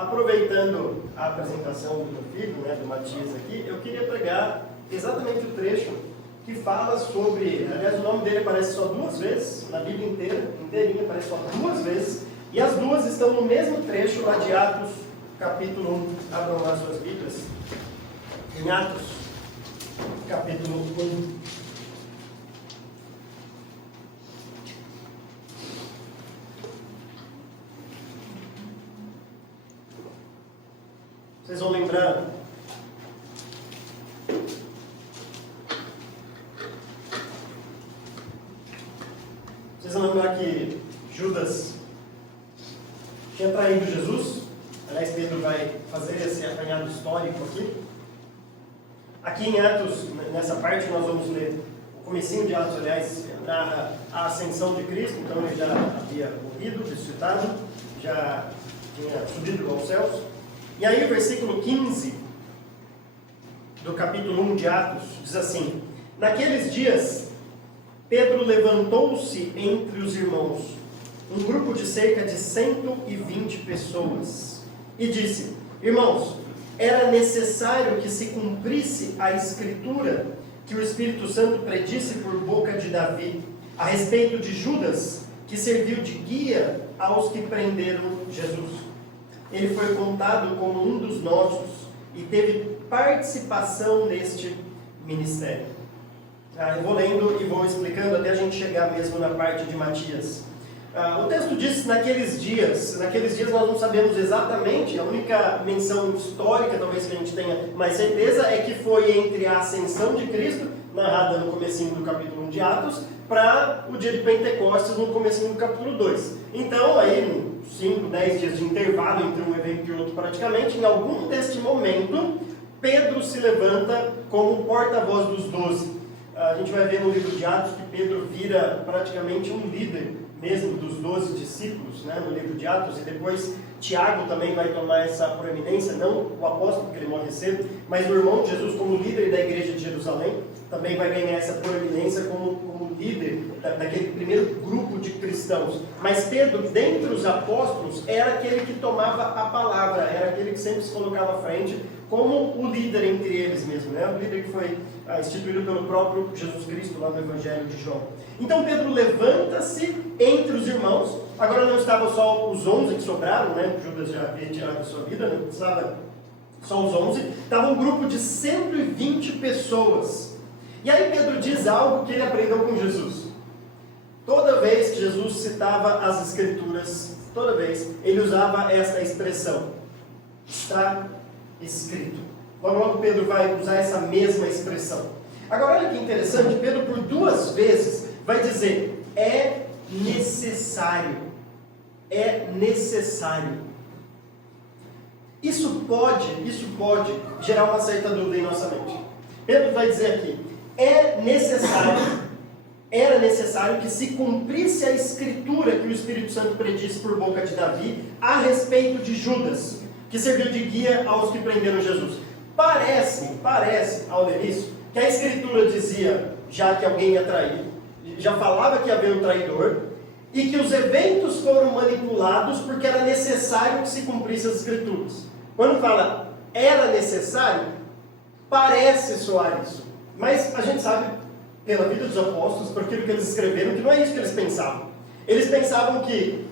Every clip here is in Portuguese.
aproveitando a apresentação do meu filho, do Matias aqui, eu queria pregar exatamente o trecho que fala sobre, aliás, o nome dele aparece só 2 vezes, na Bíblia inteirinha aparece só 2 vezes, e as 2 estão no mesmo trecho lá de Atos, capítulo 1. Abram lá suas Bíblias. Em Atos, capítulo 1. Vocês vão lembrar que Judas tinha traído Jesus. Aliás, Pedro vai fazer esse apanhado histórico aqui. Aqui em Atos, nessa parte, nós vamos ler o comecinho de Atos, aliás, narra a ascensão de Cristo. Então ele já havia morrido, ressuscitado, já tinha subido aos céus. E aí o versículo 15 do capítulo 1 de Atos diz assim: naqueles dias, Pedro levantou-se entre os irmãos, um grupo de cerca de 120 pessoas, e disse: irmãos, era necessário que se cumprisse a escritura que o Espírito Santo predisse por boca de Davi, a respeito de Judas, que serviu de guia aos que prenderam Jesus. Ele foi contado como um dos nossos e teve participação neste ministério. Eu vou lendo e vou explicando até a gente chegar mesmo na parte de Matias. O texto diz naqueles dias nós não sabemos exatamente, a única menção histórica talvez que a gente tenha mais certeza é que foi entre a ascensão de Cristo, narrada no comecinho do capítulo 1 de Atos, para o dia de Pentecostes no comecinho do capítulo 2. Então, aí, 5, 10 dias de intervalo entre um evento e outro praticamente, em algum deste momento, Pedro se levanta como porta-voz dos 12. A gente vai ver no livro de Atos que Pedro vira praticamente um líder mesmo dos 12 discípulos, no livro de Atos, e depois Tiago também vai tomar essa proeminência, não o apóstolo, porque ele morre cedo, mas o irmão de Jesus como líder da igreja de Jerusalém, também vai ganhar essa proeminência como líder daquele primeiro grupo de cristãos. Mas Pedro, dentre os apóstolos, era aquele que tomava a palavra, era aquele que sempre se colocava à frente, como o líder entre eles mesmo, o líder que foi instituído pelo próprio Jesus Cristo lá no Evangelho de João. Então Pedro levanta-se entre os irmãos. Agora não estavam só os 11 que sobraram, Judas já havia tirado a sua vida, não estava só os 11, estava um grupo de 120 pessoas. E aí Pedro diz algo que ele aprendeu com Jesus. Toda vez que Jesus citava as Escrituras, toda vez, ele usava esta expressão: está escrito. Logo Pedro vai usar essa mesma expressão. Agora olha que interessante, Pedro por 2 vezes vai dizer: é necessário. É necessário. Isso pode gerar uma certa dúvida em nossa mente. Pedro vai dizer aqui: era necessário que se cumprisse a escritura que o Espírito Santo predisse por boca de Davi a respeito de Judas, que serviu de guia aos que prenderam Jesus. Parece, ao ler isso, que a escritura dizia já que alguém ia trair, já falava que havia um traidor, e que os eventos foram manipulados porque era necessário que se cumprisse as escrituras. Quando fala era necessário, parece soar isso. Mas a gente sabe, pela vida dos apóstolos, por aquilo que eles escreveram, que não é isso que eles pensavam. Eles pensavam que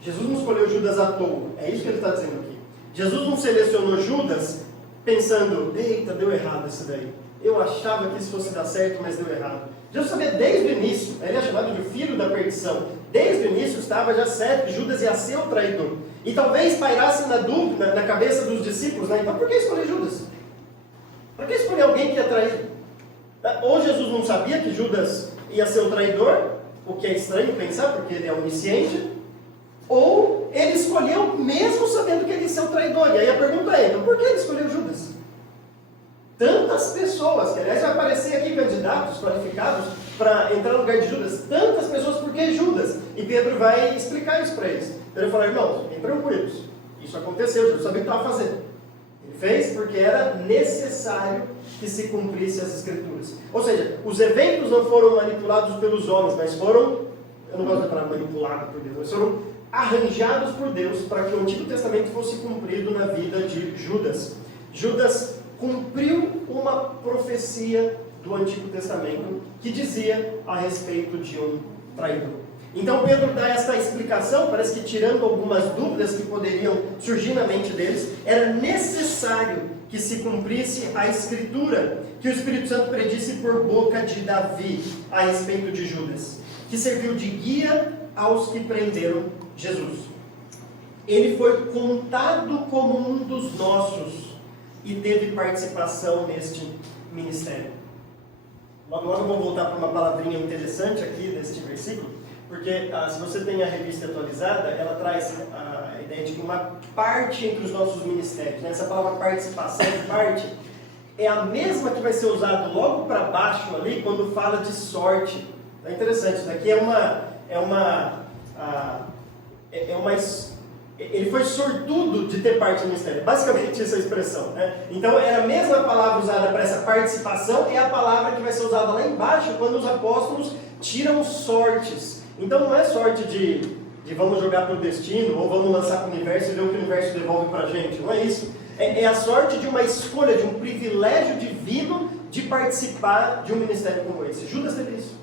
Jesus não escolheu Judas à toa. É isso que ele está dizendo aqui. Jesus não selecionou Judas pensando: eita, deu errado isso daí. Eu achava que isso fosse dar certo, mas deu errado. Jesus sabia desde o início, ele é chamado de filho da perdição. Desde o início estava já certo que Judas ia ser o traidor. E talvez pairasse na dúvida, na cabeça dos discípulos, então por que escolher Judas? Por que escolher alguém que ia trair? Ou Jesus não sabia que Judas ia ser o traidor, o que é estranho pensar, porque ele é onisciente, ou ele escolheu mesmo sabendo que ele ia ser o traidor. E aí a pergunta é: então por que ele escolheu Judas? Tantas pessoas, que aliás vai aparecer aqui candidatos qualificados para entrar no lugar de Judas, tantas pessoas, por que Judas? E Pedro vai explicar isso para eles. Ele falou: irmãos, fiquem tranquilos, isso aconteceu, Jesus sabia o que estava fazendo. Ele fez porque era necessário que se cumprisse as Escrituras. Ou seja, os eventos não foram manipulados pelos homens, mas foram eu não gosto da palavra manipulado por Deus, mas foram arranjados por Deus para que o Antigo Testamento fosse cumprido na vida de Judas. Judas cumpriu uma profecia do Antigo Testamento que dizia a respeito de um traidor. Então Pedro dá esta explicação, parece que tirando algumas dúvidas que poderiam surgir na mente deles, era necessário que se cumprisse a Escritura, que o Espírito Santo predisse por boca de Davi a respeito de Judas, que serviu de guia aos que prenderam Jesus. Ele foi contado como um dos nossos e teve participação neste ministério. Logo eu vou voltar para uma palavrinha interessante aqui neste versículo, porque se você tem a revista atualizada, ela traz a ideia de que uma parte entre os nossos ministérios, né? Essa palavra participação, parte, é a mesma que vai ser usada logo para baixo ali, quando fala de sorte. É interessante, isso daqui ele foi sortudo de ter parte no ministério. Basicamente essa é a expressão, né? Então é a mesma palavra usada para essa participação, é a palavra que vai ser usada lá embaixo quando os apóstolos tiram sortes. Então não é sorte de vamos jogar para o destino, ou vamos lançar para o universo e ver o que o universo devolve para a gente. Não é isso. É a sorte de uma escolha, de um privilégio divino de participar de um ministério como esse. Judas teve isso.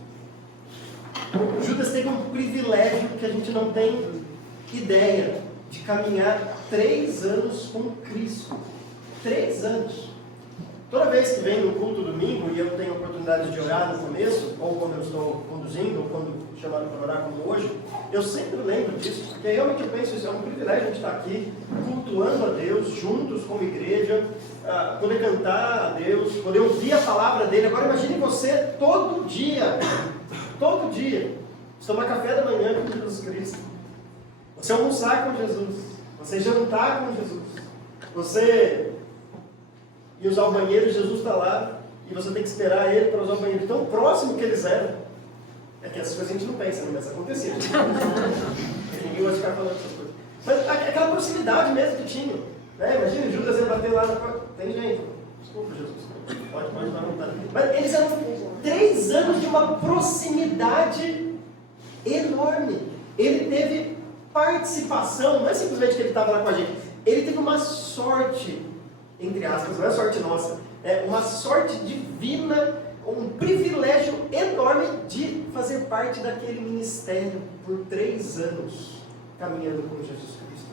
Judas teve um privilégio que a gente não tem ideia, de caminhar 3 anos com Cristo. 3 anos. Toda vez que venho no culto domingo e eu tenho a oportunidade de orar no começo, ou quando eu estou conduzindo, ou quando chamado para orar como hoje, eu sempre lembro disso, porque realmente eu penso isso é um privilégio a gente estar aqui, cultuando a Deus, juntos como igreja, poder cantar a Deus, poder ouvir a palavra dele. Agora imagine você todo dia, tomar café da manhã com Jesus Cristo, você almoçar com Jesus, você jantar com Jesus, você ir usar o banheiro, Jesus está lá, e você tem que esperar ele para usar o banheiro, tão próximo que eles eram. É que essas coisas a gente não pensa, mas acontecia. Ninguém gosta de ficar falando essas coisas. Mas aquela proximidade mesmo que tinha. Né? Imagina, Judas ia bater lá na porta. Tem gente. Desculpa, Jesus. Pode dar vontade. Mas eles eram 3 anos de uma proximidade enorme. Ele teve participação, não é simplesmente que ele estava lá com a gente. Ele teve uma sorte, entre aspas, não é sorte nossa, é uma sorte divina, um privilégio enorme de fazer parte daquele ministério por 3 anos, caminhando com Jesus Cristo.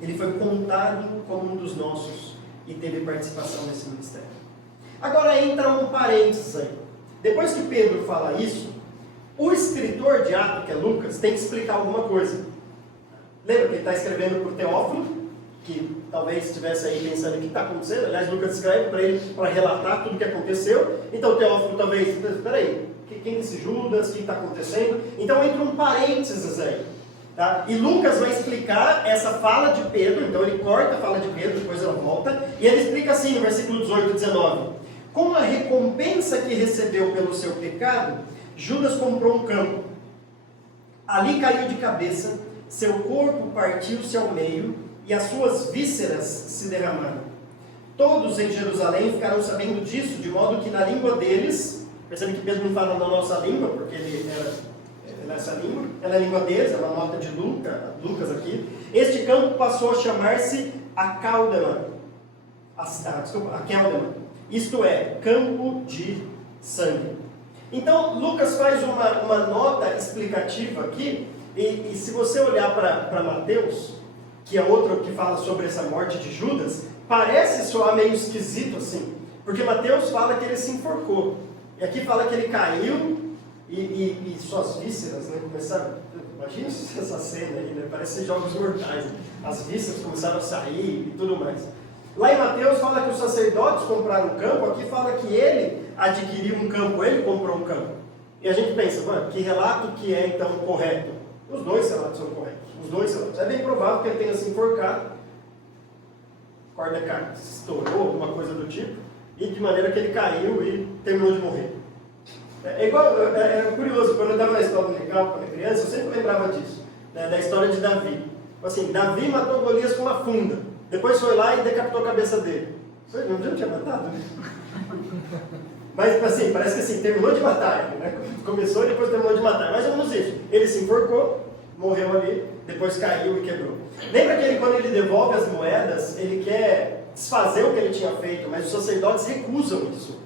Ele foi contado como um dos nossos e teve participação nesse ministério. Agora entra um parênteses aí. Depois que Pedro fala isso, o escritor de Atos, que é Lucas, tem que explicar alguma coisa. Lembra que ele está escrevendo para o Teófilo, que talvez estivesse aí pensando o que está acontecendo. Aliás, Lucas escreve para ele para relatar tudo o que aconteceu. Então, Teófilo talvez, espera aí, quem é esse Judas, o que está acontecendo? Então, entra um parênteses aí. Tá? E Lucas vai explicar essa fala de Pedro, então ele corta a fala de Pedro, depois ela volta, e ele explica assim no versículo 18 e 19. Com a recompensa que recebeu pelo seu pecado, Judas comprou um campo. Ali caiu de cabeça, seu corpo partiu-se ao meio, e as suas vísceras se derramaram. Todos em Jerusalém ficaram sabendo disso, de modo que na língua deles, percebe que Pedro não fala na nossa língua, porque ele era nessa língua, ela é a língua deles, é uma nota de Lucas aqui. Este campo passou a chamar-se Akéldama, isto é, campo de sangue. Então, Lucas faz uma nota explicativa aqui, e se você olhar para Mateus, que é outro que fala sobre essa morte de Judas, parece soar meio esquisito assim, porque Mateus fala que ele se enforcou, e aqui fala que ele caiu, e suas vísceras, né, começaram, imagina essa cena aí, né, parece jogos mortais, as vísceras começaram a sair e tudo mais. Lá em Mateus fala que os sacerdotes compraram um campo, aqui fala que ele adquiriu um campo, ele comprou um campo. E a gente pensa, mano, que relato que é então correto? Os 2 relatos são corretos, os 2 relatos. É bem provável que ele tenha se enforcado, corda estourou, alguma coisa do tipo, e de maneira que ele caiu e terminou de morrer. É curioso, quando eu estava na escola legal, quando era criança, eu sempre lembrava disso, né, da história de Davi. Assim, Davi matou Golias com uma funda, depois foi lá e decapitou a cabeça dele. Não tinha matado, né? Mas assim, parece que assim, terminou de matar, né? Começou e depois terminou de matar. Mais ou menos isso. Ele se enforcou, morreu ali, depois caiu e quebrou. Lembra que quando ele devolve as moedas, ele quer desfazer o que ele tinha feito, mas os sacerdotes recusam isso.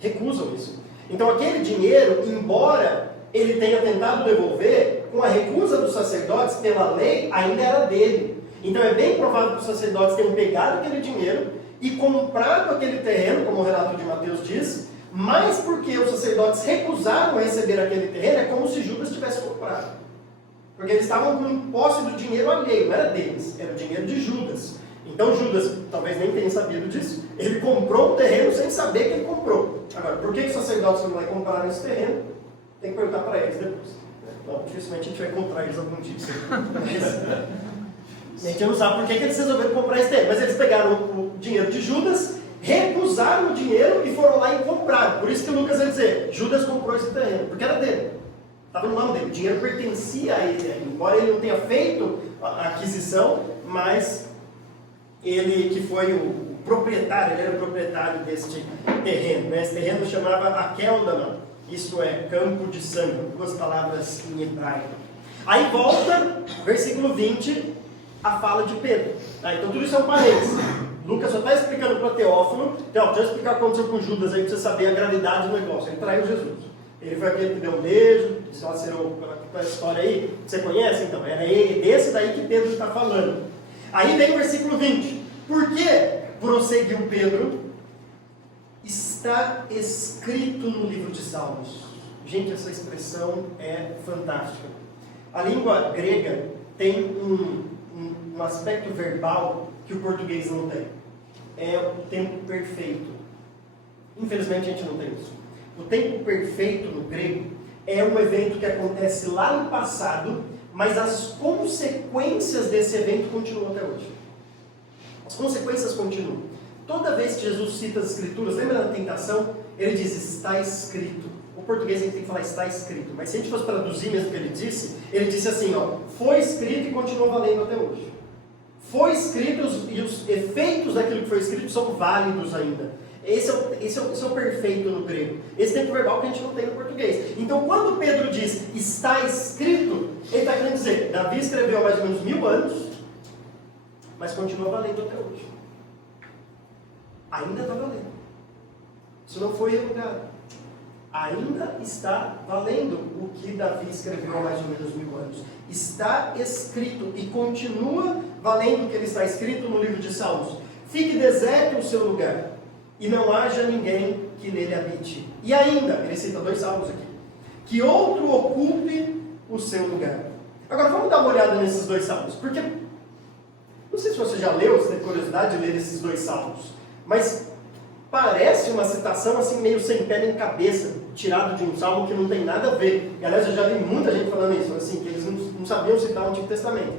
Recusam isso. Então aquele dinheiro, embora ele tenha tentado devolver, com a recusa dos sacerdotes pela lei, ainda era dele. Então é bem provável que os sacerdotes tenham pegado aquele dinheiro e comprado aquele terreno, como o relato de Mateus diz, mas porque os sacerdotes recusaram receber aquele terreno, é como se Judas tivesse comprado. Porque eles estavam com posse do dinheiro alheio, não era deles, era o dinheiro de Judas. Então Judas, talvez nem tenha sabido disso, ele comprou o terreno sem saber que ele comprou. Agora, por que os sacerdotes foram lá e compraram esse terreno? Tem que perguntar para eles depois. Bom, dificilmente a gente vai encontrar eles algum dia. Mas a gente não sabe por que eles resolveram comprar esse terreno. Mas eles pegaram o dinheiro de Judas, recusaram o dinheiro e foram lá e compraram. Por isso que Lucas vai dizer, Judas comprou esse terreno, porque era dele. Estava no nome dele, o dinheiro pertencia a ele. Embora ele não tenha feito a aquisição, mas ele que foi o proprietário, ele era o proprietário deste terreno. Esse terreno chamava Akeldama, isto é, campo de sangue, duas palavras em hebraico. Aí volta, versículo 20, a fala de Pedro. Então tudo isso é um parênteses. Lucas só está explicando para Teófilo, deixa eu explicar o que aconteceu com Judas aí, para você saber a gravidade do negócio. Ele traiu Jesus. Ele foi aquele que deu um beijo, disse, a história aí, você conhece? Então, era desse daí que Pedro está falando. Aí vem o versículo 20. Por que, prosseguiu Pedro, está escrito no livro de Salmos? Gente, essa expressão é fantástica. A língua grega tem um aspecto verbal que o português não tem. É o tempo perfeito. Infelizmente a gente não tem isso. O tempo perfeito no grego é um evento que acontece lá no passado, mas as consequências desse evento continuam até hoje. As consequências continuam. Toda vez que Jesus cita as escrituras, lembra da tentação? Ele diz, está escrito. O português a gente tem que falar está escrito, mas se a gente fosse traduzir mesmo o que ele disse assim, foi escrito e continua valendo até hoje. Foi escrito e os efeitos daquilo que foi escrito são válidos ainda. Esse é o perfeito no grego. Esse tempo verbal que a gente não tem no português. Então, quando Pedro diz está escrito, ele está querendo dizer, Davi escreveu há mais ou menos 1000 anos, mas continua valendo até hoje. Ainda está valendo. Isso não foi revogado. Ainda está valendo o que Davi escreveu há mais ou menos 1000 anos. Está escrito e continua valendo o que ele está escrito no livro de Salmos. Fique deserto o seu lugar e não haja ninguém que nele habite. E ainda, ele cita 2 salmos aqui, que outro ocupe o seu lugar. Agora vamos dar uma olhada nesses 2 salmos, porque não sei se você já leu, se tem curiosidade de ler esses 2 salmos, mas parece uma citação assim meio sem pé nem cabeça, tirado de um salmo que não tem nada a ver. E aliás, eu já vi muita gente falando isso, assim, que eles não sabiam citar o Antigo Testamento.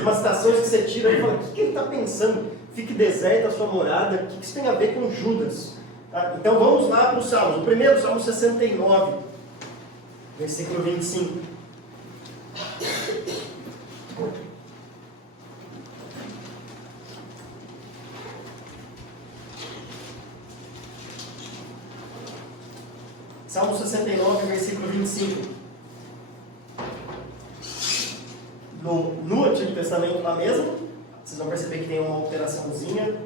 Umas citações que você tira e fala, o que ele está pensando? Fique deserta a sua morada, o que isso tem a ver com Judas? Tá? Então vamos lá para os salmos. O primeiro, Salmo 69, versículo 25. Salmo 69, versículo 25. No Antigo Testamento lá mesmo, vocês vão perceber que tem uma alteraçãozinha.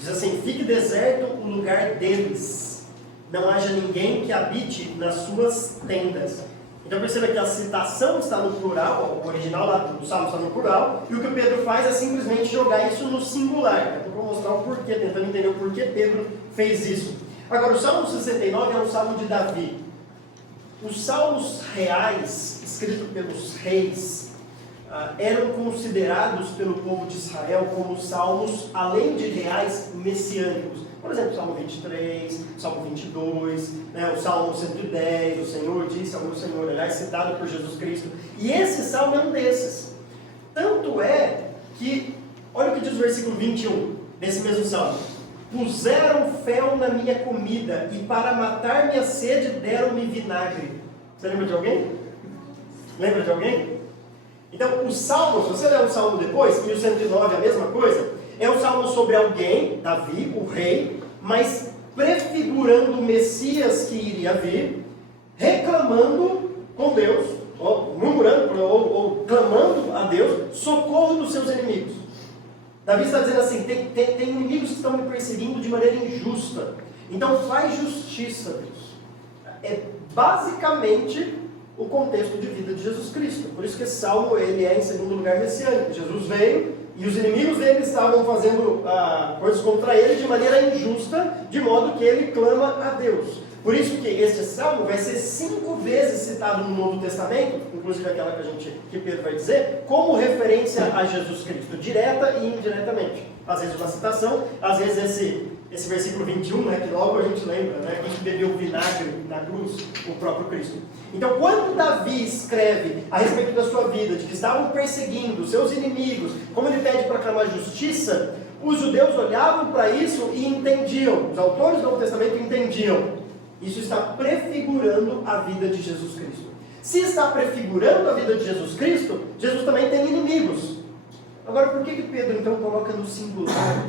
Diz assim, fique deserto o lugar deles, não haja ninguém que habite nas suas tendas. Então perceba que a citação está no plural, o original lá do Salmo está no plural, e o que o Pedro faz é simplesmente jogar isso no singular. Eu vou mostrar o porquê, tentando entender o porquê Pedro fez isso. Agora, o Salmo 69 é um salmo de Davi. Os salmos reais, escritos pelos reis, eram considerados pelo povo de Israel como salmos, além de reais, messiânicos. Por exemplo, o Salmo 23, Salmo 22, o Salmo 110, o Senhor disse ao meu Senhor, aliás, citado por Jesus Cristo. E esse salmo é um desses. Tanto é que, olha o que diz o versículo 21 desse mesmo salmo. Puseram fel na minha comida e para matar minha sede deram-me vinagre. Você lembra de alguém? Lembra de alguém? Então, o salmo, se você ler o salmo depois, e o 109 é a mesma coisa, é um salmo sobre alguém, Davi, o rei, mas prefigurando prefigurando o Messias que iria vir, reclamando com Deus, ou murmurando, ou clamando a Deus, socorro dos seus inimigos. Davi está dizendo assim, tem inimigos que estão me perseguindo de maneira injusta, então faz justiça, Deus. É basicamente o contexto de vida de Jesus Cristo. Por isso que esse salmo ele é, em segundo lugar, messiânico. Jesus veio e os inimigos dele estavam fazendo coisas contra ele de maneira injusta, de modo que ele clama a Deus. Por isso que este salmo vai ser 5 vezes citado no Novo Testamento, inclusive aquela que Pedro vai dizer, como referência a Jesus Cristo, direta e indiretamente. Às vezes uma citação, às vezes esse versículo 21, né, que logo a gente lembra, né, quem bebeu vinagre na cruz, o próprio Cristo. Então, quando Davi escreve a respeito da sua vida, de que estavam perseguindo os seus inimigos, como ele pede para clamar justiça, os judeus olhavam para isso e entendiam, os autores do Novo Testamento entendiam, isso está prefigurando a vida de Jesus Cristo. Se está prefigurando a vida de Jesus Cristo, Jesus também tem inimigos. Agora, por que Pedro então coloca no singular?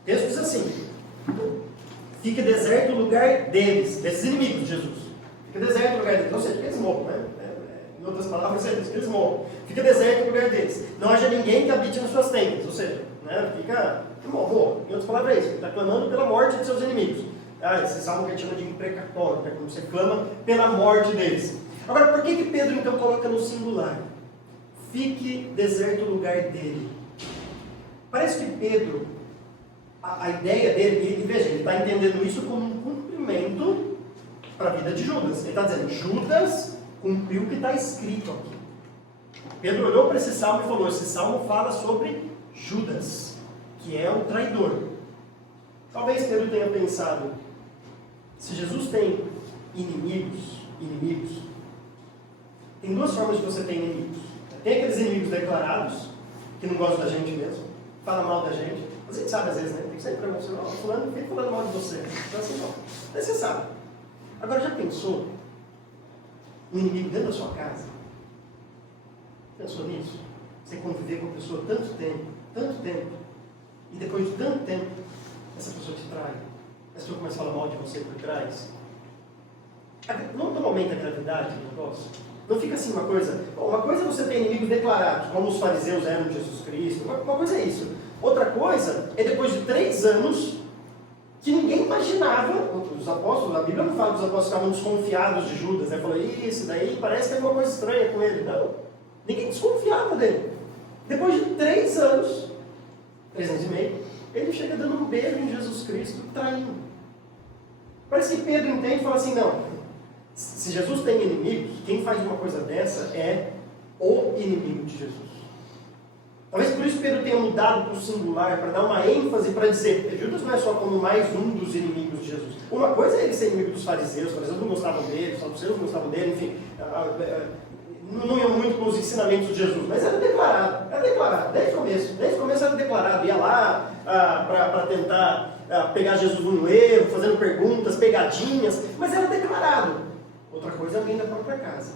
O texto diz assim: fique deserto o lugar deles, desses inimigos de Jesus. Fique deserto o lugar deles, ou seja, que eles morram, né? Em outras palavras, é isso, que eles morram. Fique deserto o lugar deles. Não haja ninguém que habite nas suas tendas, ou seja, né? Morra. Em outras palavras, é isso. Ele está clamando pela morte de seus inimigos. Esse salmo que a gente chama de imprecatório, né? Quando você clama pela morte deles. Agora, por que Pedro então coloca no singular? Fique deserto o lugar dele. Parece que Pedro, a ideia dele, e veja, ele está entendendo isso como um cumprimento para a vida de Judas. Ele está dizendo, Judas cumpriu o que está escrito aqui. Pedro olhou para esse salmo e falou, esse salmo fala sobre Judas, que é o traidor. Talvez Pedro tenha pensado, se Jesus tem inimigos, tem 2 formas de você ter inimigos. Tem aqueles inimigos declarados, que não gostam da gente mesmo, falam mal da gente. A gente sabe às vezes, né? Tem que sair para você, fulano fica falando mal de você. Então assim, não. Daí você sabe. Agora, já pensou um inimigo dentro da sua casa? Pensou nisso? Você conviver com a pessoa tanto tempo, e depois de tanto tempo, essa pessoa te trai, essa pessoa começa a falar mal de você por trás. Não aumenta a gravidade do negócio? Não fica assim uma coisa é você ter inimigos declarados, como os fariseus eram de Jesus Cristo, uma coisa é isso. Outra coisa é depois de 3 anos, que ninguém imaginava, os apóstolos, a Bíblia não fala que os apóstolos estavam desconfiados de Judas, né? Falou, isso daí parece que tem alguma coisa estranha com ele. Não, ninguém desconfiava dele. Depois de 3 anos, 3 anos e meio, ele chega dando um beijo em Jesus Cristo, traindo. Parece que Pedro entende e fala assim, não, se Jesus tem inimigos, quem faz uma coisa dessa é o inimigo de Jesus. Talvez por isso Pedro tenha mudado para o singular, para dar uma ênfase, para dizer que Judas não é só como mais um dos inimigos de Jesus. Uma coisa é ele ser inimigo dos fariseus, os fariseus não gostavam dele, os saduceus não gostavam dele, enfim, não iam muito com os ensinamentos de Jesus, mas era declarado, desde o começo era declarado, ia lá para tentar pegar Jesus no erro, fazendo perguntas, pegadinhas, mas era declarado. Outra coisa é alguém da própria casa,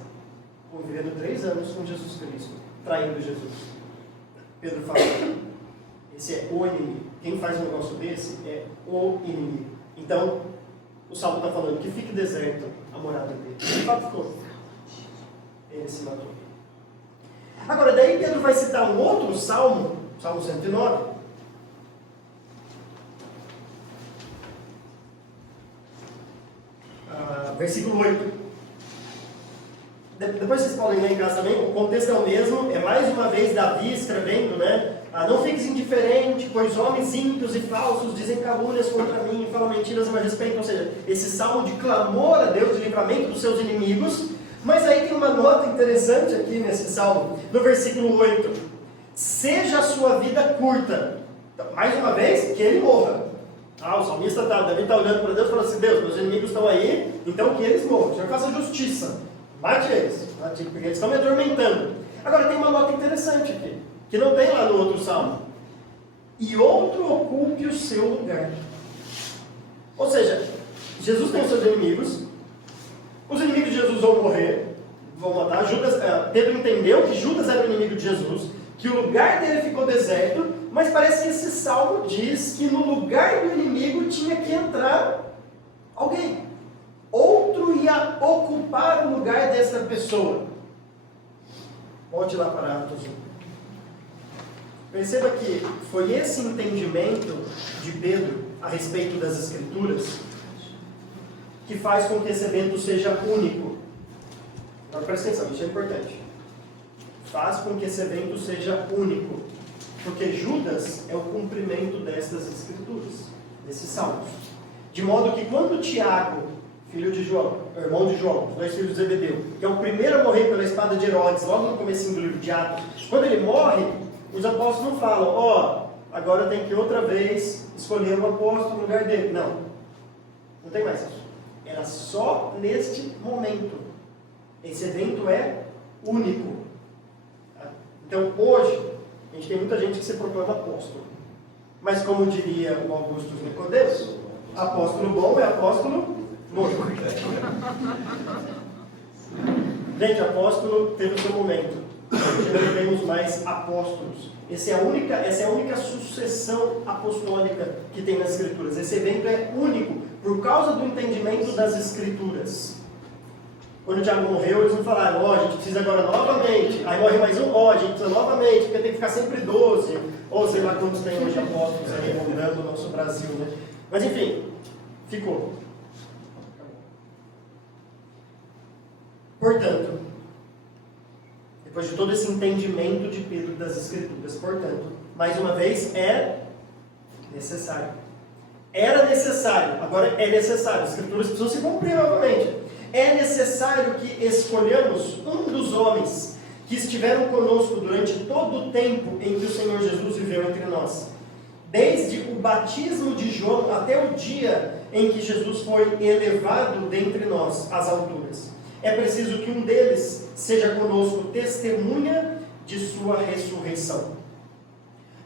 convivendo 3 anos com Jesus Cristo, traindo Jesus. Pedro fala, esse é o inimigo. Quem faz um negócio desse é o inimigo. Então, o salmo está falando que fique deserto a morada dele. De fato ficou. Ele se matou. Agora, daí Pedro vai citar um outro salmo, Salmo 109. Versículo 8. Depois vocês podem ler em casa também, o contexto é o mesmo, é mais uma vez Davi escrevendo, né? Não fiques indiferente, pois homens ímpios e falsos dizem calúnias contra mim e falam mentiras a meu respeito. Ou seja, esse salmo de clamor a Deus, de livramento dos seus inimigos. Mas aí tem uma nota interessante aqui nesse salmo, no versículo 8. Seja a sua vida curta. Então, mais uma vez, que ele morra. O salmista Davi está olhando para Deus e falando assim, Deus, meus inimigos estão aí, então que eles morram. O Senhor faça justiça. Bate eles, porque eles estão me atormentando. Agora tem uma nota interessante aqui, que não tem lá no outro salmo. E outro ocupe o seu lugar. Ou seja, Jesus tem os seus inimigos, os inimigos de Jesus vão morrer, vão matar. Pedro entendeu que Judas era o inimigo de Jesus, que o lugar dele ficou deserto, mas parece que esse salmo diz que no lugar do inimigo tinha que entrar Alguém. Outro ia ocupar o lugar dessa pessoa. Volte lá para Atos 1. Perceba que foi esse entendimento de Pedro a respeito das Escrituras que faz com que esse evento seja único. Agora presta atenção, isso é importante. Faz com que esse evento seja único. Porque Judas é o cumprimento destas Escrituras, desses salmos. De modo que quando Tiago, filho de João, irmão de João, os dois filhos de Zebedeu, que é o primeiro a morrer pela espada de Herodes, logo no comecinho do livro de Atos, quando ele morre, os apóstolos não falam, agora tem que outra vez escolher um apóstolo no lugar dele. Não. Não tem mais isso. Era só neste momento. Esse evento é único. Então, hoje, a gente tem muita gente que se proclama apóstolo. Mas, como diria o Augusto Nicodemos, apóstolo bom é apóstolo morto. Gente, apóstolo teve o seu momento. Hoje não temos mais apóstolos. Essa é a única sucessão apostólica que tem nas Escrituras. Esse evento é único por causa do entendimento das Escrituras. Quando o Tiago morreu, eles não falaram, a gente precisa agora novamente. Aí morre mais um, a gente precisa novamente, porque tem que ficar sempre 12. Ou sei lá quantos tem hoje apóstolos aí rondando o nosso Brasil, né? Mas enfim, ficou. Portanto, depois de todo esse entendimento de Pedro das Escrituras, portanto, mais uma vez, é necessário. Era necessário, agora é necessário. As Escrituras precisam se cumprir novamente. É necessário que escolhamos um dos homens que estiveram conosco durante todo o tempo em que o Senhor Jesus viveu entre nós. Desde o batismo de João até o dia em que Jesus foi elevado dentre nós às alturas. É preciso que um deles seja conosco testemunha de sua ressurreição.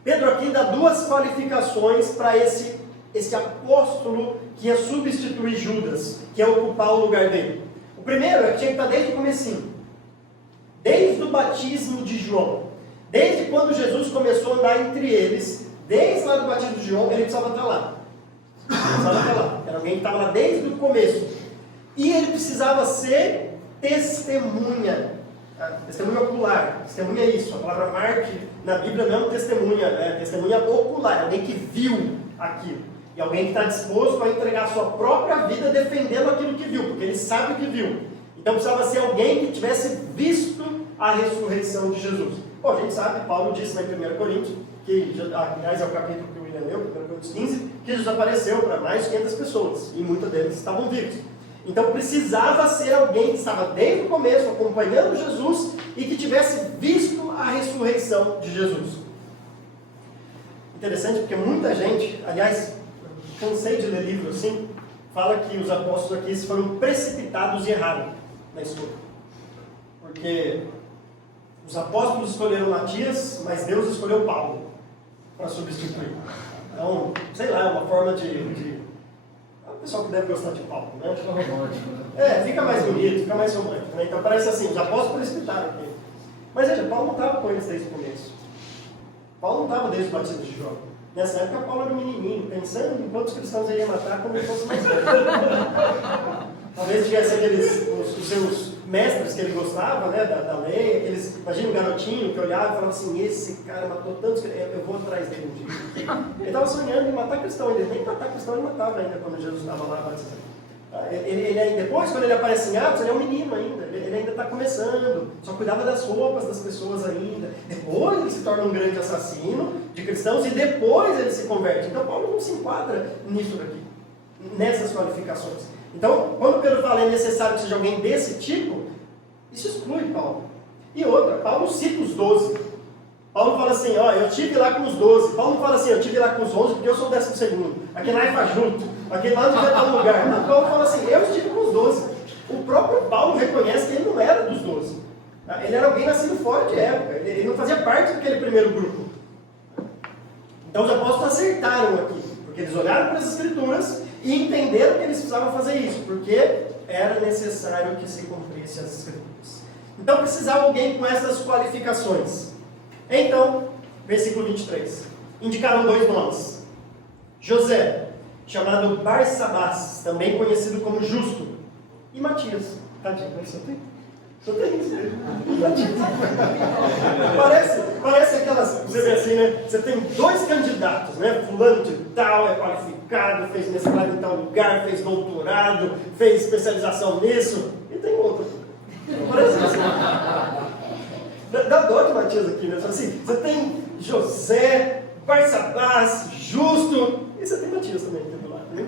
Pedro aqui dá duas qualificações para esse apóstolo que ia substituir Judas, que ia ocupar o lugar dele. O primeiro é que tinha que estar desde o comecinho. Desde o batismo de João. Desde quando Jesus começou a andar entre eles, desde lá do batismo de João, ele precisava estar lá. Era alguém que estava lá desde o começo. E ele precisava ser testemunha. Testemunha ocular. Testemunha é isso. A palavra Marte na Bíblia não é testemunha, é testemunha ocular. Alguém que viu aquilo. E alguém que está disposto a entregar a sua própria vida defendendo aquilo que viu, porque ele sabe o que viu. Então precisava ser alguém que tivesse visto a ressurreição de Jesus. Bom, a gente sabe, Paulo disse lá em 1 Coríntios, que, aliás é o capítulo que o William leu, 1 Coríntios 15, que Jesus apareceu para mais de 500 pessoas, e muitos deles estavam vivos. Então precisava ser alguém que estava desde o começo acompanhando Jesus e que tivesse visto a ressurreição de Jesus. Interessante porque muita gente, aliás, cansei de ler livro assim, fala que os apóstolos aqui foram precipitados e erraram na escolha. Porque os apóstolos escolheram Matias, mas Deus escolheu Paulo para substituir. Então, sei lá, é uma forma de... É o pessoal que deve gostar de Paulo, né? Fica romântico, né? Fica mais bonito, fica mais romântico, né? Então parece assim, os apóstolos precipitaram aqui. Mas veja, Paulo não estava com eles desde o começo. Paulo não estava desde o batismo de João. Nessa época, Paulo era um menininho, pensando em quantos cristãos ele ia matar quando ele fosse mais velho. Talvez tivesse os seus mestres que ele gostava, né, da lei, imagina um garotinho que olhava e falava assim, esse cara matou tantos, eu vou atrás dele um dia. Ele estava sonhando em matar cristão, ele nem matar cristão ele matava ainda quando Jesus estava lá batizando. Depois, quando ele aparece em Atos, ele é um menino ainda, ele ainda está começando, só cuidava das roupas das pessoas ainda. Depois ele se torna um grande assassino de cristãos e depois ele se converte. Então Paulo não se enquadra nisso daqui, nessas qualificações. Então, quando Pedro fala é necessário que seja alguém desse tipo, isso exclui Paulo. E outra, Paulo cita os 12. Paulo fala assim, eu estive lá com os 12. Paulo não fala assim, eu estive lá com os 11 porque eu sou o 12º. Aquele lá é fajuto, aquele lá não vai estar no lugar. Não, Paulo fala assim, eu estive com os 12. O próprio Paulo reconhece que ele não era dos 12. Ele era alguém nascido fora de época. Ele não fazia parte daquele primeiro grupo. Então os apóstolos acertaram aqui, porque eles olharam para as Escrituras e entenderam que eles precisavam fazer isso, porque era necessário que se cumprisse as Escrituras. Então precisava alguém com essas qualificações. Então, versículo 23. Indicaram 2 nomes. José. chamado Barsabás, também conhecido como Justo, e Matias. Tadinho, mas só tem isso, né? Parece aquelas, você vê assim, né? Você tem dois candidatos, né? Fulano de tal é qualificado, fez mestrado em tal lugar, fez doutorado, fez especialização nisso, e tem outro. Parece assim. Dá dó de Matias aqui, né? Assim, você tem José, Barsabás, Justo, e você tem Matias também aqui do lado, né?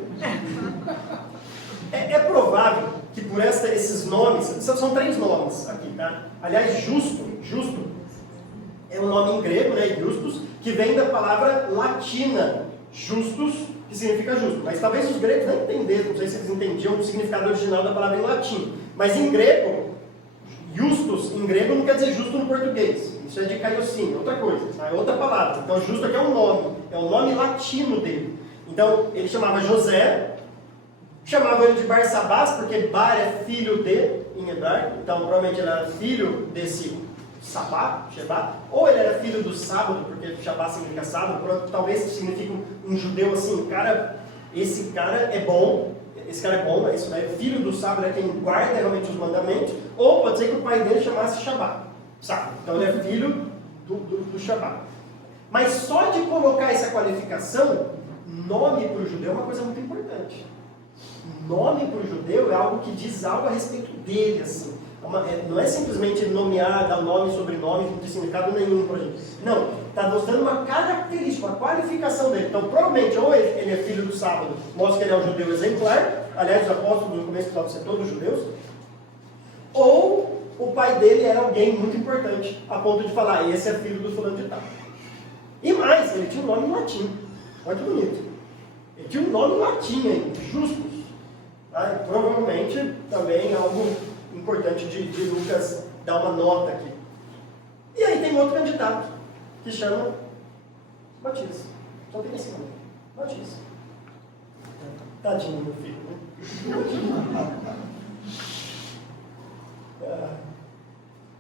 É provável que por esses nomes, são 3 nomes aqui, tá? Aliás, justo é um nome em grego, né, justus, que vem da palavra latina, justus, que significa justo. Mas talvez os gregos não entendessem, não sei se eles entendiam o significado original da palavra em latim. Mas em grego, justus em grego não quer dizer justo no português. Isso é de Caiocínio, outra coisa, tá? É outra palavra. Então justo aqui é um nome latino dele. Então ele chamava José, chamava ele de Barsabás, porque Bar é filho de, em hebraico, então provavelmente ele era filho desse Sabá, Shebá, ou ele era filho do sábado, porque Shabá significa sábado, talvez signifique um judeu assim, esse cara é bom, é isso, né? Filho do sábado é quem guarda realmente os mandamentos, ou pode ser que o pai dele chamasse Shabá, sábado, então ele é filho do Shabá. Mas só de colocar essa qualificação, nome para o judeu é uma coisa muito importante. Nome para o judeu é algo que diz algo a respeito dele, assim. Não é simplesmente nomear, dar nome, sobrenome, não tem significado nenhum para a gente. Não, está mostrando uma característica, uma qualificação dele. Então, provavelmente, ou ele é filho do sábado, mostra que ele é um judeu exemplar, aliás, os apóstolos no começo do ser todos judeus, ou o pai dele era alguém muito importante, a ponto de falar, esse é filho do fulano de tal. E mais, ele tinha um nome em latim. Olha que bonito. Ele tinha um nome em latim ainda, Justus. Tá? Provavelmente também algo importante de Lucas dar uma nota aqui. E aí tem outro candidato que chama Matias. Só tem esse nome. Matias. Tadinho, meu filho, né?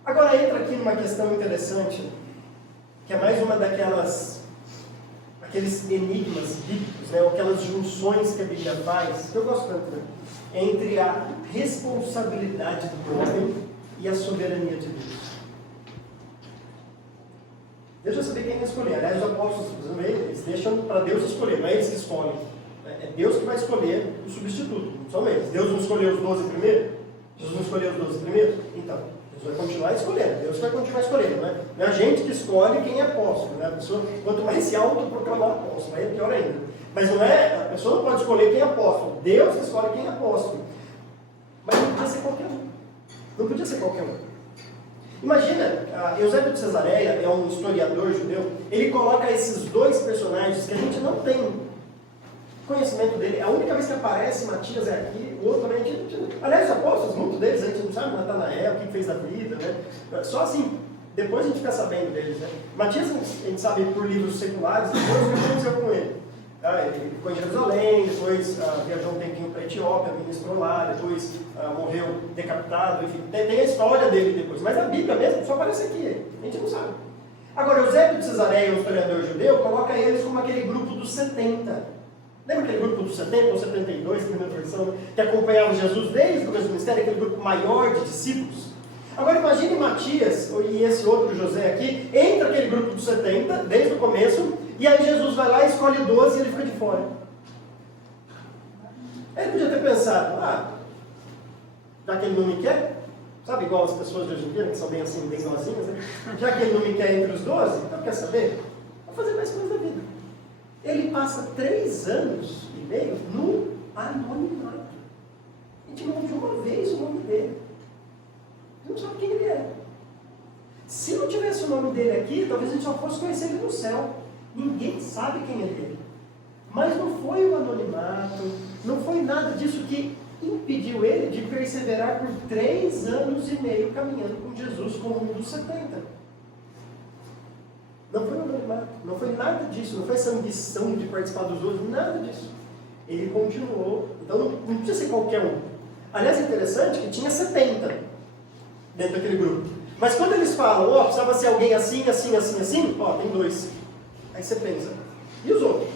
Agora entra aqui numa questão interessante, que é mais uma aqueles enigmas bíblicos, né, ou aquelas junções que a Bíblia faz, que eu gosto tanto, né, entre a responsabilidade do homem e a soberania de Deus. Deus vai saber quem vai escolher. Aliás, os apóstolos, eles deixam para Deus escolher, não é eles que escolhem. É Deus que vai escolher o substituto, não são eles. Deus não escolheu os 12 primeiro? Jesus não escolheu os 12 primeiros? Então, Deus vai continuar escolhendo. Deus vai continuar escolhendo, não é a gente que escolhe quem é apóstolo, né? A pessoa, quanto mais se autoproclamar apóstolo, aí é pior ainda. Mas não é, a pessoa não pode escolher quem é apóstolo. Deus escolhe quem é apóstolo. Mas não podia ser qualquer um. Não podia ser qualquer um. Imagina, Eusébio de Cesareia é um historiador judeu, ele coloca esses 2 personagens que a gente não tem conhecimento dele. A única vez que aparece Matias é aqui, o outro também a gente, aliás, os apóstolos, muitos deles a gente não sabe, Natanael, o que fez da vida, né? Só assim, depois a gente fica sabendo deles, né? Matias a gente sabe por livros seculares, depois o que aconteceu com ele. Ele ficou em Jerusalém, depois viajou um tempinho para a Etiópia, ministrou lá, depois morreu decapitado, enfim, tem a história dele depois, mas a Bíblia mesmo só aparece aqui, a gente não sabe. Agora, Eusébio de Cesareia, um historiador judeu, coloca eles como aquele grupo dos 70. Lembra aquele grupo dos 70 ou 72, primeira versão, que acompanhava Jesus desde o começo do ministério, aquele grupo maior de discípulos? Agora imagine Matias e esse outro José aqui, entra aquele grupo dos 70, desde o começo, e aí Jesus vai lá, escolhe 12 e ele fica de fora. Ele podia ter pensado, já que ele não me quer, sabe igual as pessoas de hoje em dia, que são bem assim, bem nozinhas, né? Já que ele não me quer entre os 12, então quer saber? Vou fazer mais coisas da vida. Ele passa 3 anos e meio no anonimato. A gente não ouviu uma vez o nome dele. A gente não sabe quem ele é. Se não tivesse o nome dele aqui, talvez a gente só fosse conhecer ele no céu. Ninguém sabe quem ele é. Mas não foi o anonimato, não foi nada disso que impediu ele de perseverar por 3 anos e meio caminhando com Jesus como um dos 70. Não foi o anonimato, não foi nada disso, não foi essa ambição de participar dos outros, nada disso. Ele continuou, então não podia ser qualquer um. Aliás, é interessante que tinha 70 dentro daquele grupo. Mas quando eles falam, precisava ser alguém assim, assim, assim, assim, tem 2. Aí você pensa, e os outros?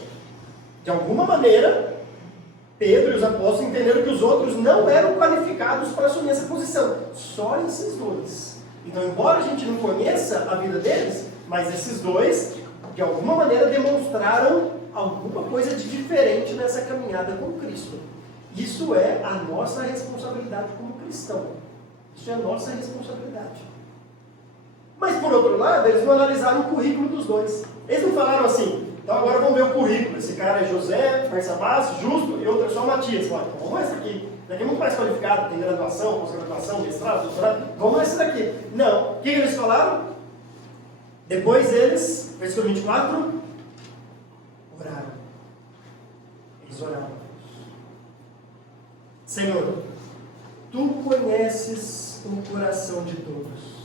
De alguma maneira, Pedro e os apóstolos entenderam que os outros não eram qualificados para assumir essa posição. Só esses dois. Então, embora a gente não conheça a vida deles, mas esses dois, de alguma maneira, demonstraram alguma coisa de diferente nessa caminhada com Cristo. Isso é a nossa responsabilidade como cristão. Isso é a nossa responsabilidade. Mas, por outro lado, eles não analisaram o currículo dos dois. Eles não falaram assim, então agora vamos ver o currículo. Esse cara é José, Barsabás, Justo, e outro é só Matias. Falaram, então, vamos esse aqui. Esse daqui é muito mais qualificado, tem graduação, pós-graduação, mestrado, doutorado. Vamos esse daqui. Não. O que eles falaram? Depois eles, versículo 24, oraram. Eles oraram. Senhor, Tu conheces o coração de todos.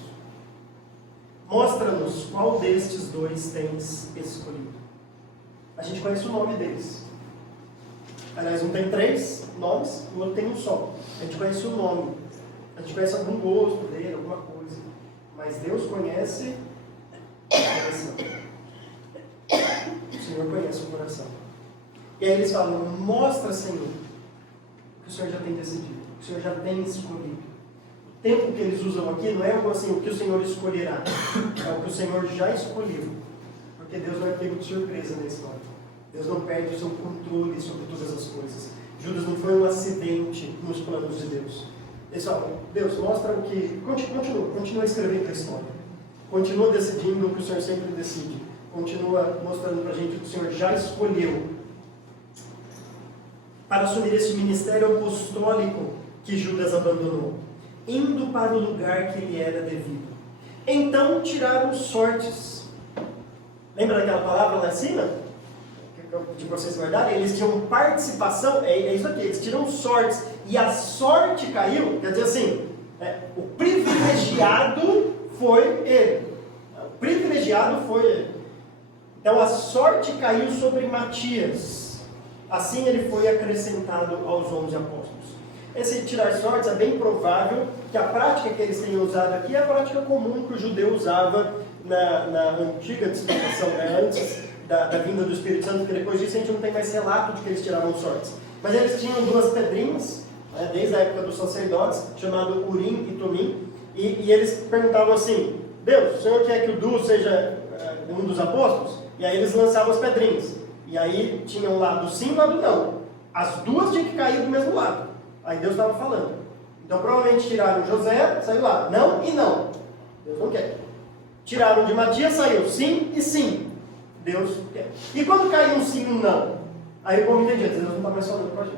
Mostra-nos qual destes dois tens escolhido. A gente conhece o nome deles. Aliás, um tem 3 nomes, o outro tem um só. A gente conhece o nome. A gente conhece algum gosto dele, alguma coisa. Mas Deus conhece o coração. O Senhor conhece o coração. E aí eles falam, mostra, Senhor, o que o Senhor já tem decidido, o que o Senhor já tem escolhido. O tempo que eles usam aqui não é algo assim, o que o Senhor escolherá. É o que o Senhor já escolheu. Porque Deus não é pego de surpresa na história. Deus não perde o seu controle sobre todas as coisas. Judas não foi um acidente nos planos de Deus. Eles falam, Deus, mostra o que... Continua escrevendo a história. Continua decidindo o que o Senhor sempre decide. Continua mostrando para a gente o que o Senhor já escolheu para assumir esse ministério apostólico que Judas abandonou, indo para o lugar que lhe era devido. Então tiraram sortes. Lembra daquela palavra lá em cima? Que eu pedi para vocês guardarem? Eles tinham participação, é isso aqui, eles tiram sortes. E a sorte caiu, quer dizer assim, o privilegiado foi ele. O privilegiado foi ele. Então a sorte caiu sobre Matias. Assim ele foi acrescentado aos 11 apóstolos. Esse tirar sortes é bem provável que a prática que eles tenham usado aqui é a prática comum que o judeu usava na antiga dispensação, antes da vinda do Espírito Santo, porque depois disso a gente não tem mais relato de que eles tiravam sortes. Mas eles tinham 2 pedrinhas, desde a época dos sacerdotes, chamado Urim e Tumim, e eles perguntavam assim, Deus, o Senhor quer que o Du seja um dos apóstolos? E aí eles lançavam as pedrinhas. E aí tinha um lado sim e um lado não. As duas tinham que cair do mesmo lado. Aí Deus estava falando. Então provavelmente tiraram José, saiu lá. Não e não. Deus não quer. Tiraram de Matias, saiu sim e sim. Deus quer. E quando caiu um sim e um não? Aí o povo entendia, Deus não está mais falando com a gente.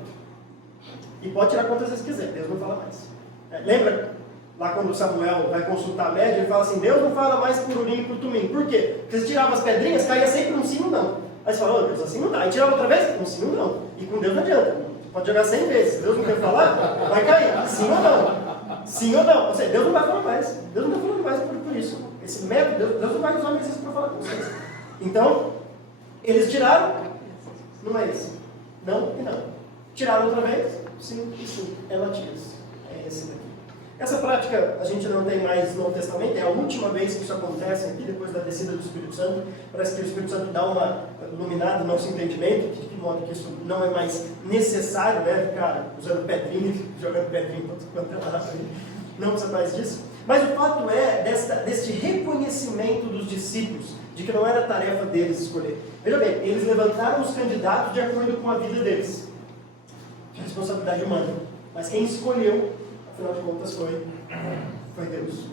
E pode tirar quantas vezes quiser, Deus não fala mais. Lembra lá quando Samuel vai consultar a média, ele fala assim, Deus não fala mais por Urim e por Tumim. Por quê? Porque se tirava as pedrinhas, caía sempre um sim e um não. Aí você fala, oh, Deus, assim não dá. Aí tirava outra vez, um sim ou não. E com Deus não adianta. Pode jogar 100 vezes. Se Deus não quer falar, vai cair. Sim ou não. Sim ou não. Ou seja, Deus não vai falar mais. Deus não está falando mais por isso. Esse método, Deus não vai usar mais isso para falar com vocês. Então, eles tiraram, não é esse. Não e não. Tiraram outra vez, sim e sim. É Matias. É esse daqui. Essa prática a gente não tem mais no Novo Testamento, é a última vez que isso acontece aqui, depois da descida do Espírito Santo. Parece que o Espírito Santo dá uma iluminada no nosso entendimento, de que modo que isso não é mais necessário, né? Ficar usando pedrinha, jogando pedrinha quanto é lado aí. Não precisa mais disso. Mas o fato é deste reconhecimento dos discípulos, de que não era tarefa deles escolher. Veja bem, eles levantaram os candidatos de acordo com a vida deles. Responsabilidade humana. Mas quem escolheu, afinal de contas, foi Deus.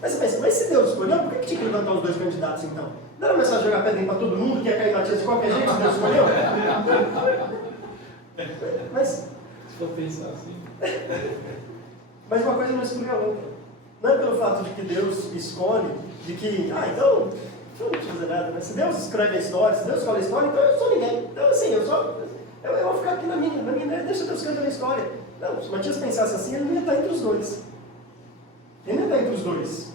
Mas se Deus escolheu, por que tinha que levantar os 2 candidatos então? Não era mais só jogar pedrinha para todo mundo, que ia cair Matias de qualquer jeito, se Deus escolheu? Mas, se for pensar assim. Mas uma coisa não exclui a outra. Não é pelo fato de que Deus escolhe, de que, então, não precisa fazer nada, mas se Deus escreve a história, se Deus escolhe a história, então eu sou ninguém. Então assim, eu vou ficar aqui na minha, deixa Deus escrever a história. Não, se Matias pensasse assim, ele não ia estar entre os dois. Ele não ia estar entre os dois.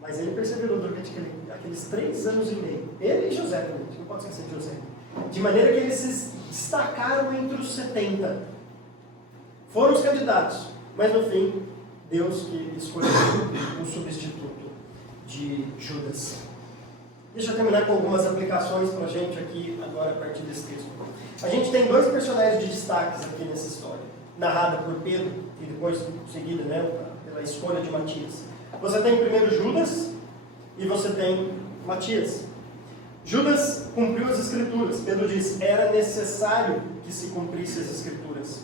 Mas ele perseverou durante aqueles 3 anos e meio. Ele e José também, não pode esquecer de José. De maneira que eles se destacaram entre os 70. Foram os candidatos, mas no fim, Deus que escolheu o substituto de Judas. Deixa eu terminar com algumas aplicações para a gente aqui, agora, a partir desse texto. A gente tem dois personagens de destaques aqui nessa história, narrada por Pedro e depois seguida, né, pela escolha de Matias. Você tem primeiro Judas e você tem Matias. Judas cumpriu as Escrituras. Pedro diz, era necessário que se cumprisse as Escrituras.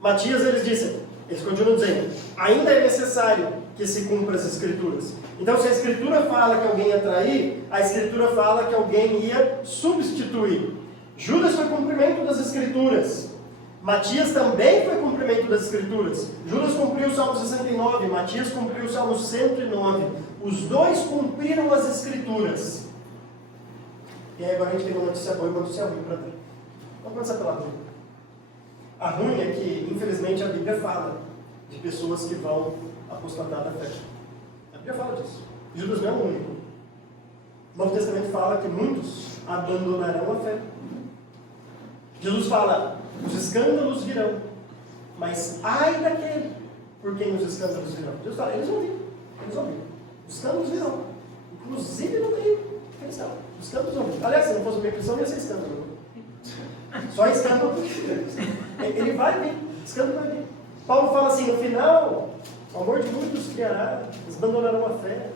Matias, eles continuam dizendo, ainda é necessário que se cumpra as Escrituras. Então, se a Escritura fala que alguém ia trair, a Escritura fala que alguém ia substituir. Judas foi cumprimento das Escrituras. Matias também foi cumprimento das Escrituras. Judas cumpriu o Salmo 69, Matias cumpriu o Salmo 109. Os dois cumpriram as Escrituras. E aí agora a gente tem uma notícia boa e uma notícia ruim para ter. Vamos começar pela ruim. A ruim é que, infelizmente, a Bíblia fala de pessoas que vão apostatar da fé. A Bíblia fala disso. Judas não é o único. O Novo Testamento fala que muitos abandonarão a fé. Jesus fala, os escândalos virão, mas ai daquele por quem os escândalos virão. Jesus fala, eles vão vir. Os escândalos virão. Inclusive no meio cristão. Os escândalos vão vir. Aliás, se não fosse o meio cristão, não ia ser escândalo. Só escândalo ele vai vir. Escândalo vai vir. Paulo fala assim, no final, o amor de muitos criará, eles abandonarão a fé.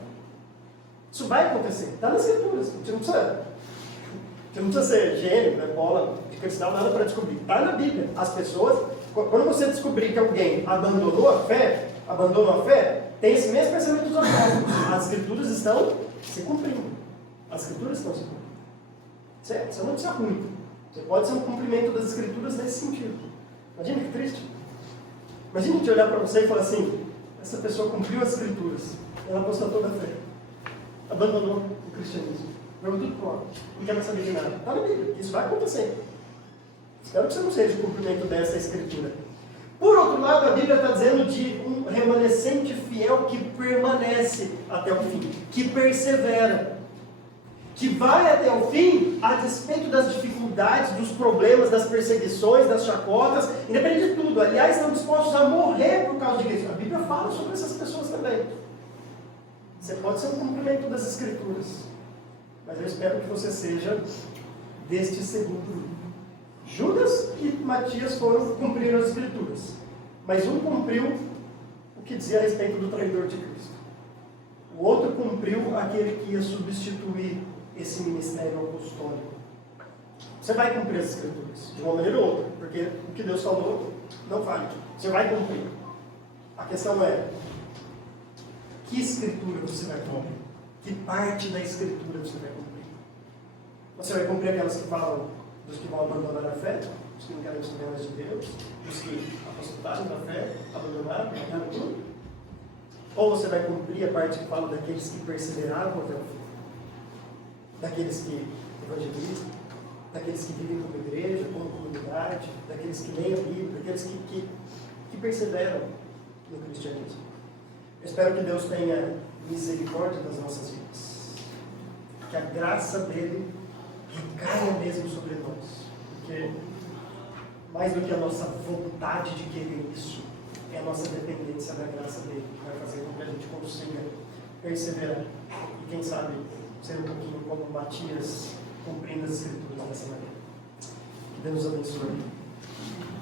Isso vai acontecer. Está nas Escrituras. Você não precisa ser gênio, né, bola de cristal, nada para descobrir. Está na Bíblia. As pessoas, quando você descobrir que alguém abandonou a fé, tem esse mesmo pensamento dos apóstolos. As Escrituras estão se cumprindo. As Escrituras estão se cumprindo. Você não precisa muito. Você pode ser um cumprimento das Escrituras nesse sentido. Imagina que triste. Imagina a gente olhar para você e falar assim, essa pessoa cumpriu as Escrituras, ela apostatou da fé, abandonou o cristianismo, jogou tudo fora, não quer mais saber de nada. Está na Bíblia, isso vai acontecer. Espero que você não seja o cumprimento dessa Escritura. Por outro lado, a Bíblia está dizendo de um remanescente fiel que permanece até o fim, que persevera, que vai até o fim a despeito das dificuldades, dos problemas, das perseguições, das chacotas, independente de tudo. Aliás, estão dispostos a morrer por causa de Cristo. A Bíblia fala sobre essas pessoas também. Você pode ser um cumprimento das Escrituras, mas eu espero que você seja deste segundo grupo. Judas e Matias cumpriram as Escrituras, mas um cumpriu o que dizia a respeito do traidor de Cristo. O outro cumpriu aquele que ia substituir esse ministério apostólico. Você vai cumprir as Escrituras, de uma maneira ou outra, porque o que Deus falou, não fale. Você vai cumprir. A questão é, que Escritura você vai cumprir? Que parte da Escritura você vai cumprir? Você vai cumprir aquelas que falam dos que vão abandonar a fé, dos que não querem saber mais de Deus, dos que apostataram da fé, abandonaram, pegaram tudo? Ou você vai cumprir a parte que fala daqueles que perseveraram até o fim? Daqueles que evangelizam, daqueles que vivem como igreja, como comunidade, daqueles que leem a Bíblia, daqueles que perseveram no cristianismo. Eu espero que Deus tenha misericórdia das nossas vidas. Que a graça dele recaia mesmo sobre nós. Porque, mais do que a nossa vontade de querer isso, é a nossa dependência da graça dele que vai fazer com que a gente consiga perseverar. E quem sabe, ser um pouquinho como Matias, cumprindo as Escrituras dessa maneira. Que Deus nos abençoe.